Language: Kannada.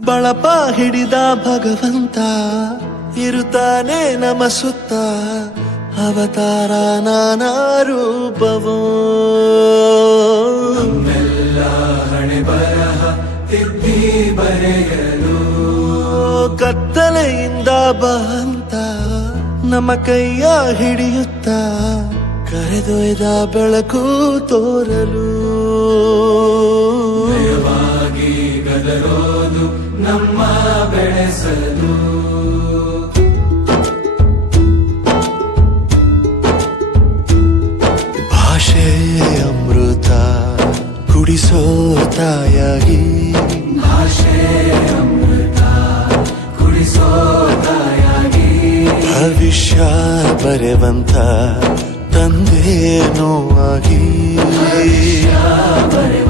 ಬಳಪ ಹಿಡಿದ ಭಗವಂತ ಇರುತ್ತಾನೆ ನಮ ಸುತ್ತ ಅವತಾರ ನಾನಾ ರೂಪವೋ ಹಣೆ ಬರಹ ತಿದ್ದಿ ಬರೆಯಲು ಕತ್ತಲೆಯಿಂದ ಬಂತ ನಮ್ಮ ಕೈಯ ಹಿಡಿಯುತ್ತ ಕರೆದೊಯ್ದ ಬೆಳಕು ತೋರಲು ಭಯವಾಗಿ ಗದರೋದು ನಮ್ಮ ಬೆಳೆಸಲು ಭಾಷೆ ಅಮೃತ ಕುಡಿಸೋ ತಾಯಾಗಿ ಭಾಷೆ ಅಮೃತ ಕುಡಿಸೋ ತಾಯಾಗಿ ಭವಿಷ್ಯ ಬರೆವಂತ ತಂದೇನೋ ಆಗಿ ಬರೆವ